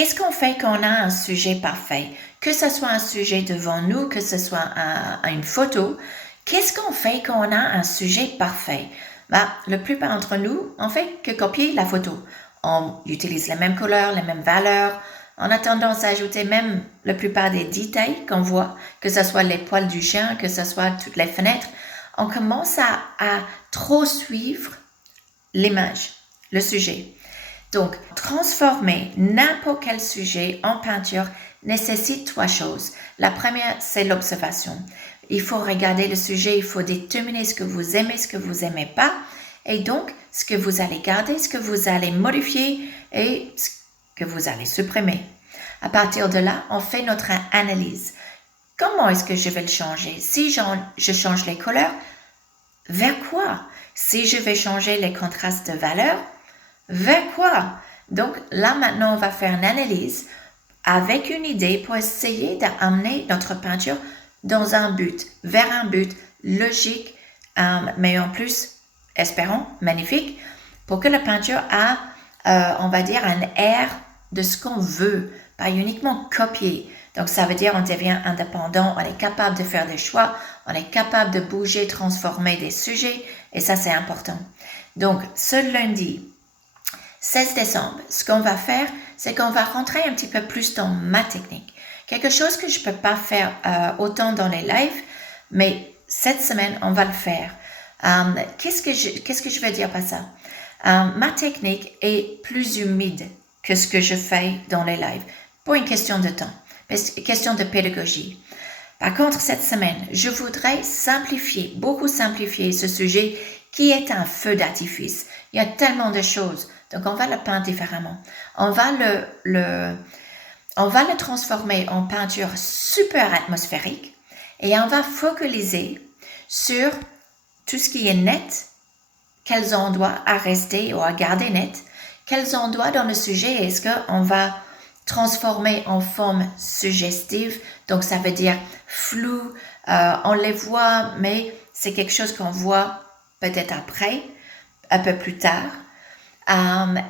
Qu'est-ce qu'on fait quand on a un sujet parfait? Que ce soit un sujet devant nous, que ce soit une photo, qu'est-ce qu'on fait quand on a un sujet parfait? La plupart d'entre nous, on fait que copier la photo. On utilise les mêmes couleurs, les mêmes valeurs. On a tendance à ajouter même la plupart des détails qu'on voit, que ce soit les poils du chien, que ce soit toutes les fenêtres. On commence à trop suivre l'image, le sujet. Donc, transformer n'importe quel sujet en peinture nécessite trois choses. La première, c'est l'observation. Il faut regarder le sujet, il faut déterminer ce que vous aimez, ce que vous n'aimez pas, et donc ce que vous allez garder, ce que vous allez modifier et ce que vous allez supprimer. À partir de là, on fait notre analyse. Comment est-ce que je vais le changer? Si je change les couleurs, vers quoi? Si je vais changer les contrastes de valeurs, vers quoi? Donc là maintenant, on va faire une analyse avec une idée pour essayer d'amener notre peinture dans un but, vers un but logique, mais en plus, espérons, magnifique, pour que la peinture a, on va dire, un air de ce qu'on veut, pas uniquement copier. Donc ça veut dire on devient indépendant, on est capable de faire des choix, on est capable de bouger, transformer des sujets, et ça c'est important. Donc ce lundi, 16 décembre, ce qu'on va faire, c'est qu'on va rentrer un petit peu plus dans ma technique. Quelque chose que je ne peux pas faire autant dans les lives, mais cette semaine, on va le faire. Qu'est-ce que je veux dire par ça? Ma technique est plus humide que ce que je fais dans les lives, pour une question de temps, une question de pédagogie. Par contre, cette semaine, je voudrais simplifier, beaucoup simplifier ce sujet qui est un feu d'artifice. Il y a tellement de choses. Donc, on va le peindre différemment. On va le transformer en peinture super atmosphérique et on va focaliser sur tout ce qui est net, quels endroits à rester ou à garder net, quels endroits dans le sujet est-ce qu'on va transformer en forme suggestive, donc ça veut dire flou, on les voit, mais c'est quelque chose qu'on voit peut-être après, un peu plus tard.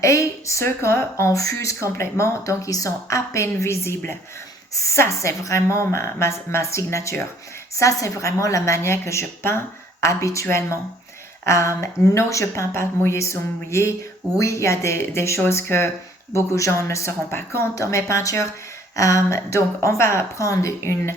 Et ceux qu'on fuse complètement, donc ils sont à peine visibles. Ça, c'est vraiment ma signature. Ça, c'est vraiment la manière que je peins habituellement. Non, je peins pas mouillé sur mouillé. Oui, il y a des choses que beaucoup de gens ne se rendent pas compte dans mes peintures. Donc, on va prendre une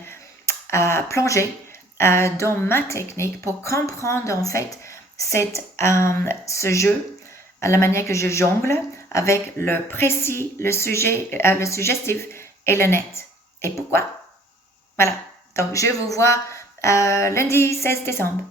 plongée dans ma technique pour comprendre en fait ce jeu, la manière que je jongle avec le précis, le suggestif et le net. Et pourquoi? Voilà. Donc, je vous vois lundi 16 décembre.